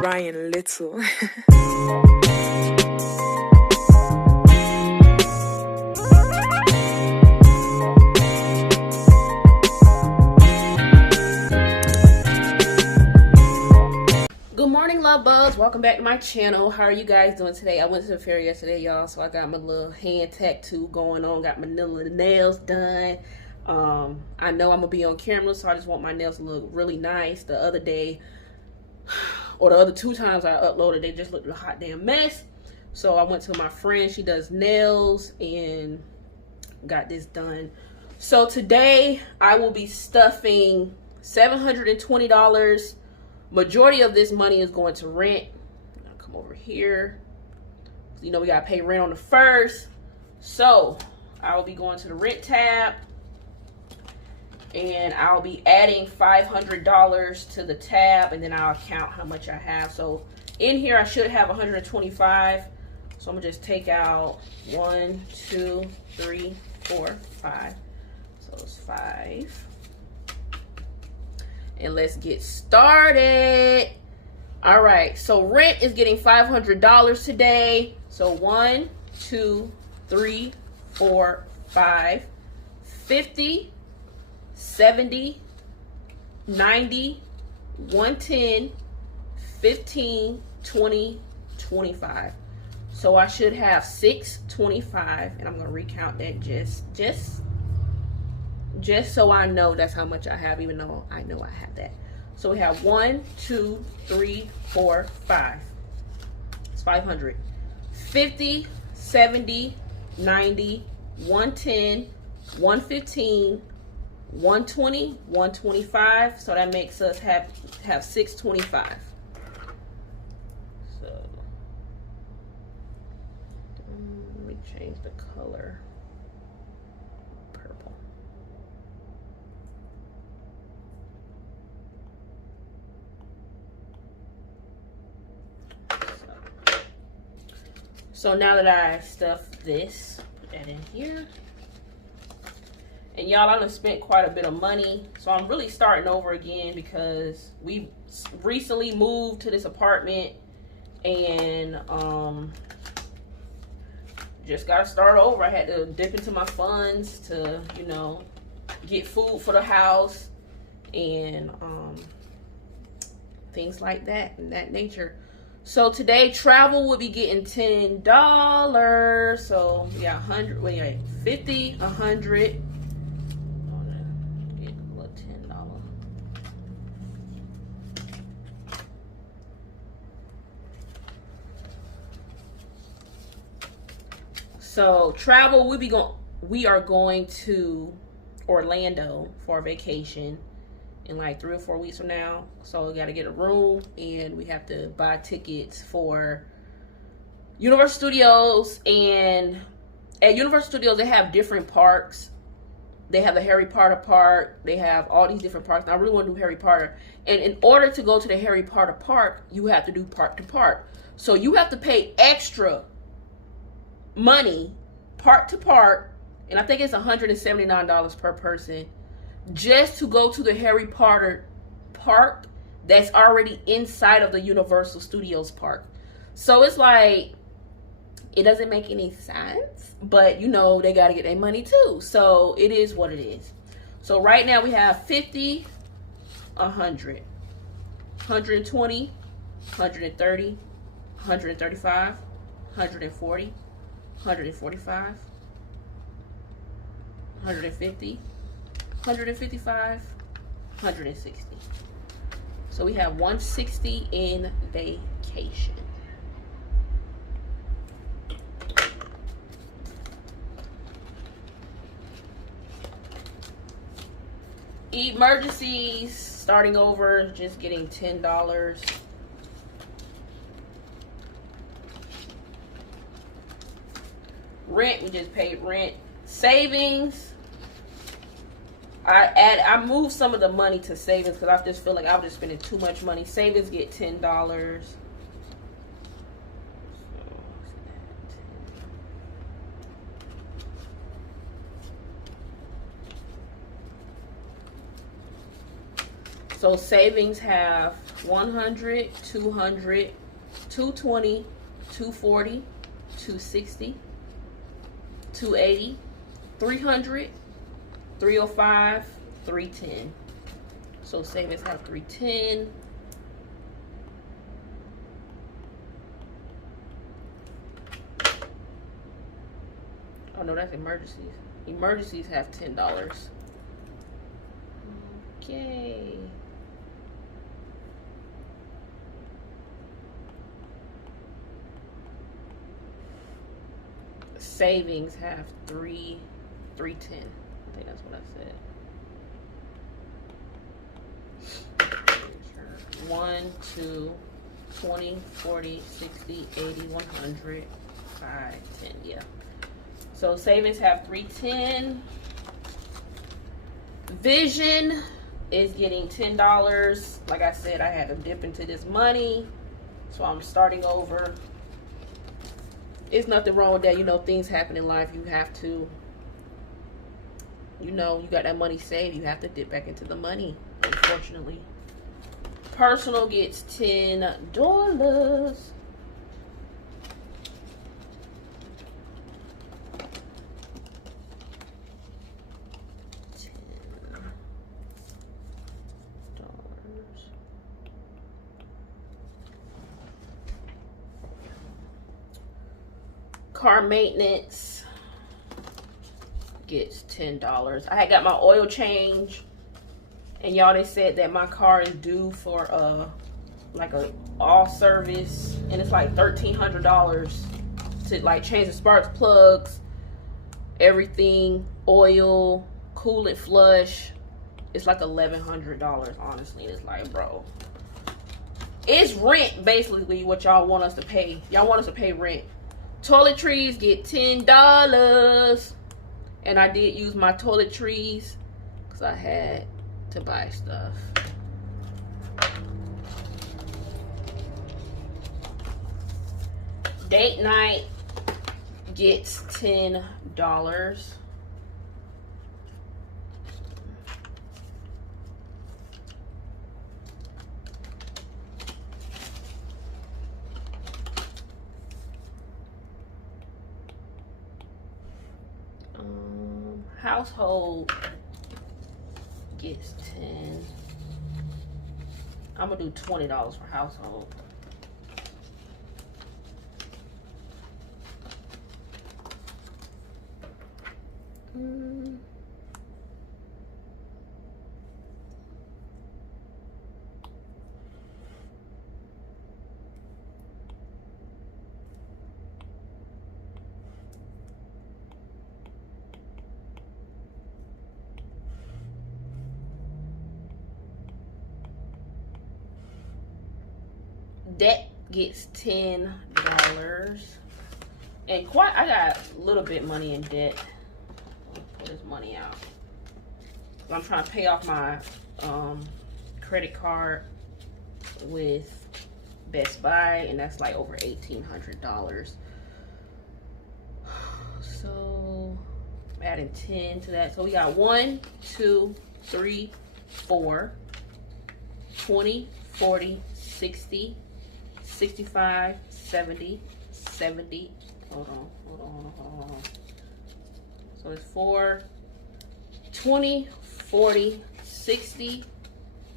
Ryan Little. Good morning, love bugs. Welcome back to my channel. How are you guys doing today? I went to the fair yesterday, y'all, so I got my little hand tattoo going on, got my little nails done. I know I'm gonna be on camera, so I just want my nails to look really nice. The other day, or the other 2 times I uploaded, they just looked a hot damn mess. So I went to my friend, she does nails, and got this done. So today I will be stuffing $720. Majority of this money is going to rent. I'll come over here. You know we gotta pay rent on the 1st. So I will be going to the rent tab, and I'll be adding $500 to the tab, and then I'll count how much I have. So in here I should have 125. So I'm gonna just take out 1, 2, 3, 4, 5. So it's 5. And let's get started. All right, so rent is getting $500 today. So 1, 2, 3, 4, 5, 50, 70, 90, 110, 15, 20, 25. So I should have 625, and I'm gonna recount that just so I know that's how much I have, even though I know I have that. So we have 1, 2, 3, 4, 5. It's 500. 50, 70, 90, 110, 115, 120, 125. So that makes us have 625. So let me change the color. Purple. So now that I stuffed this, put that in here. And y'all, I done spent quite a bit of money. So I'm really starting over again because we recently moved to this apartment, and just gotta start over. I had to dip into my funds to, you know, get food for the house and things like that and that nature. So today travel will be getting $10. So we got 100, wait, 50, 100. Get a little $10. So travel, we are going to Orlando for a vacation in like 3 or 4 weeks from now. So we got to get a room, and we have to buy tickets for Universal Studios. And at Universal Studios, they have different parks. They have the Harry Potter park. They have all these different parks. And I really want to do Harry Potter. And in order to go to the Harry Potter park, you have to do park to park. So you have to pay extra money park to park. And I think it's $179 per person, just to go to the Harry Potter park that's already inside of the Universal Studios park. So it's like, it doesn't make any sense, but you know, they got to get their money too. So it is what it is. So right now we have 50, 100, 120, 130, 135, 140, 145, 150, 155, 160. So we have 160 in vacation. Emergencies, starting over, just getting $10. Rent, we just paid rent. Savings, I moved some of the money to savings because I just feel like I was just spending too much money. Savings get $10. So savings have 100, 200, 220, 240, 260, 280, 300, 305, 310. So savings have 310. Oh no, that's emergencies. Emergencies have $10. Okay. Savings have 310. I think that's what I said. 1, 2, 20, 40, 60, 80, 100, 5, 10. Yeah. So savings have 310. Vision is getting $10. Like I said, I had to dip into this money, so I'm starting over. It's nothing wrong with that. You know, things happen in life. You have to, you know, you got that money saved. You have to dip back into the money, unfortunately. Personal gets $10. Car maintenance gets $10. I had got my oil change, and y'all, they said that my car is due for like a all service, and it's like $1,300 to like change the spark plugs, everything, oil, coolant flush. It's like $1,100, honestly. And it's like, bro, it's rent basically what y'all want us to pay. Y'all want us to pay rent. Toiletries get $10, and I did use my toiletries because I had to buy stuff. Date night gets $10. Household gets 10. I'm gonna do $20 for household. Debt gets $10. And I got a little bit money in debt. Pull this money out. I'm trying to pay off my credit card with Best Buy, and that's like over $1,800. So I'm adding 10 to that. So we got 1, 2, 3, 4, 20, 40, 60, 65, 70, 70. Hold on. So it's 4, 20, 40, 60,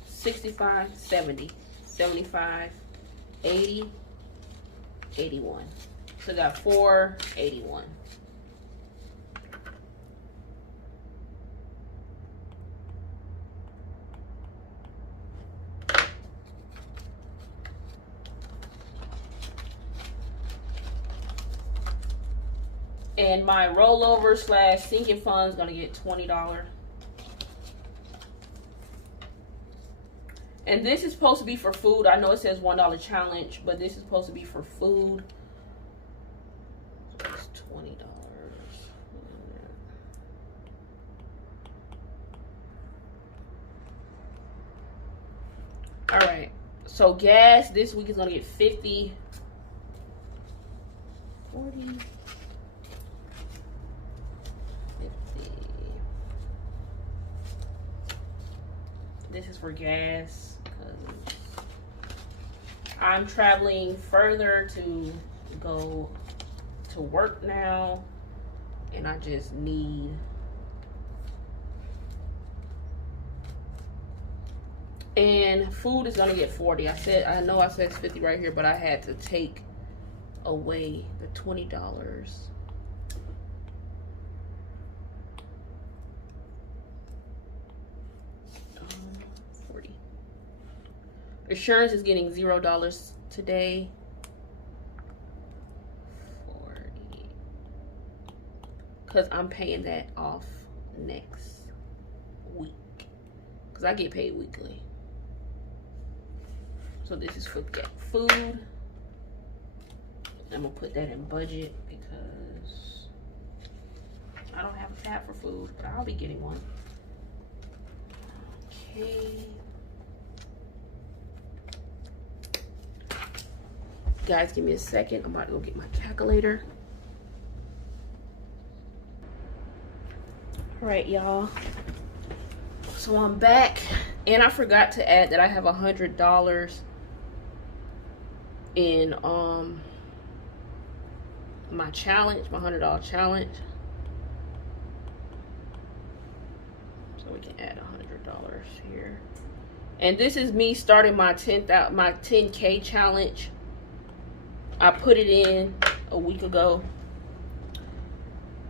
65, 70, 75, 80, 81. So I got 481. And my rollover / sinking fund is gonna get $20. And this is supposed to be for food. I know it says $1 challenge, but this is supposed to be for food. So it's $20. All right. So gas this week is gonna get 50, 40. This is for gas. I'm traveling further to go to work now, and I just need and food is gonna get 40. I know I said it's 50 right here, but I had to take away the $20. 40. Insurance is getting $0 today. 40. Because I'm paying that off next week. Because I get paid weekly. So this is for food. I'm going to put that in budget because I don't have a tab for food, but I'll be getting one. Okay. Guys, give me a second. I'm about to go get my calculator. All right, y'all. So I'm back, and I forgot to add that I have $100 in my challenge, my $100 challenge. So we can add $100 here. And this is me starting my 10K challenge. I put it in a week ago.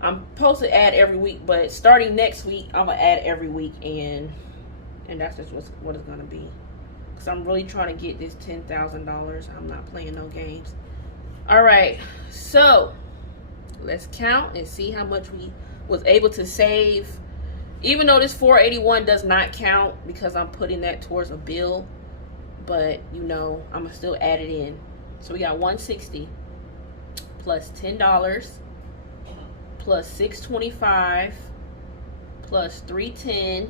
I'm supposed to add every week, but starting next week, I'm gonna add every week, and that's just what it's gonna be. Cause I'm really trying to get this $10,000. I'm not playing no games. All right, so let's count and see how much we was able to save. Even though this $481 does not count because I'm putting that towards a bill, but you know, I'm gonna still add it in. So we got $160 plus $10 plus $625 plus $310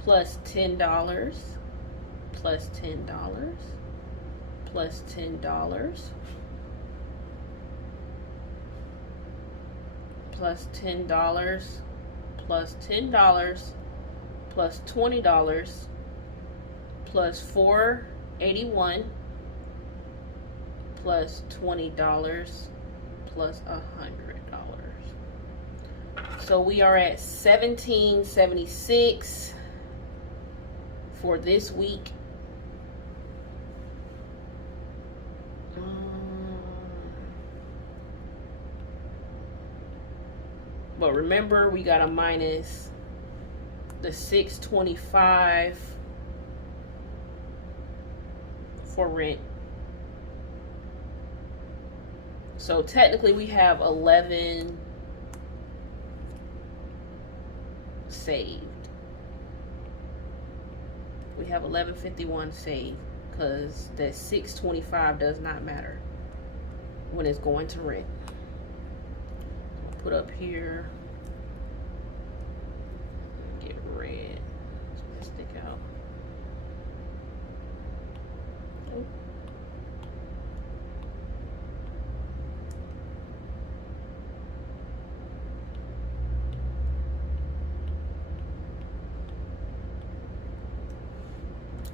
plus $10 plus $10 plus $10 plus $10 plus $10 plus $20 plus $481 plus $20 plus $100. So we are at $17.76 for this week. But remember, we got to minus the $625 for rent. So technically we have 11 saved. We have 1151 saved because that $625 does not matter when it's going to rent. I'll put up here, get red, it's gonna stick out. Oh.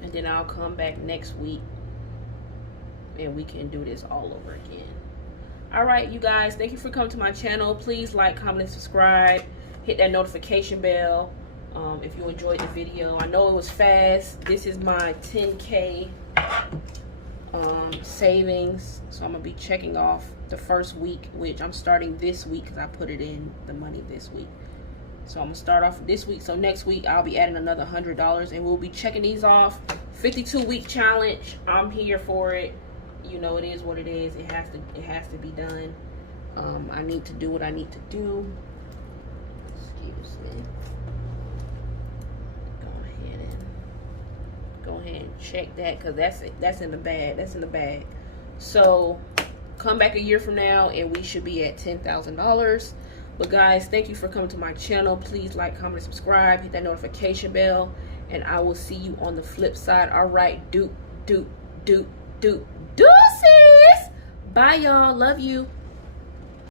And then I'll come back next week and we can do this all over again. All right, you guys, thank you for coming to my channel. Please like, comment, and subscribe. Hit that notification bell if you enjoyed the video. I know it was fast. This is my 10K savings. So I'm going to be checking off the first week, which I'm starting this week because I put it in the money this week. So I'm gonna start off this week. So next week I'll be adding another $100 and we'll be checking these off. 52-week challenge. I'm here for it. You know, it is what it is. It has to be done. I need to do what I need to do. Excuse me. Go ahead and check that because that's in the bag. That's in the bag. So come back a year from now and we should be at $10,000. But guys, thank you for coming to my channel. Please like, comment, subscribe, hit that notification bell, and I will see you on the flip side. All right, deuces. Bye, y'all. Love you.